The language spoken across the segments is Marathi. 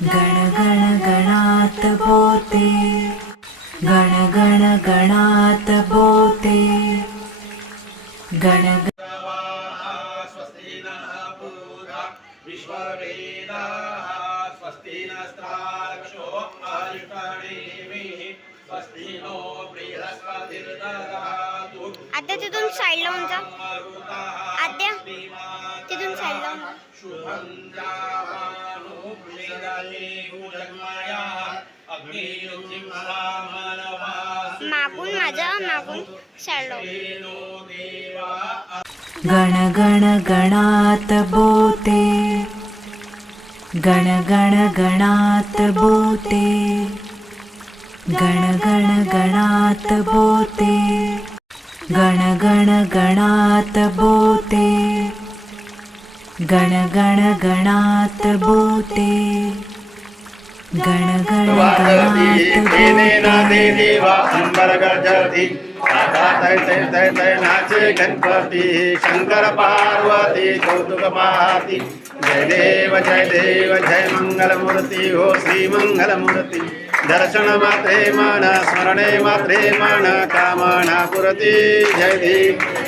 गण गण गणात बोते गण गण गणात बोते गण आद्या तिथून साईड लावून जा. आद्या तिथून साईड लावून मागून माझा मागून गण गण गणात बोते. गण गण गणात बोते. गण गण गणात बोते. गण गण गणात बोते. गण गण गणात बोते गण गण गणात तेनेन देवा तै तै तै नाचे गणपती शंकर पार्वती कौतुक पाहती जय देव जय देव जय मंगलमूर्ती हो श्री मंगलमूर्ती दर्शन मात्रे मन स्मरणे मात्रे मन कामना पुरती जय देव।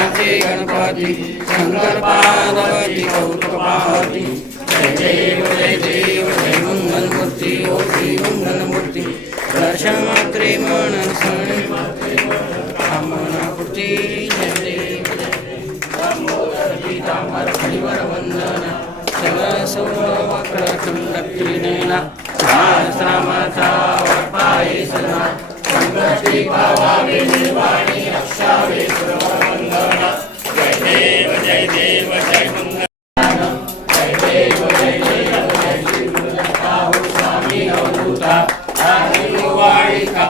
नाचे गणपती शंकर पार्वती कौतुक पार्वती जय देव जय देव जय मंगल मूर्ती ओ श्री मंगल मूर्ती। दर्शन मात्रे मन स्मरणे कामना पुरती जय देव जय पीतांबर फणिवर वंदना। सगळ सौर त्रिनयना सहस्रामाचा सदा संकष्टी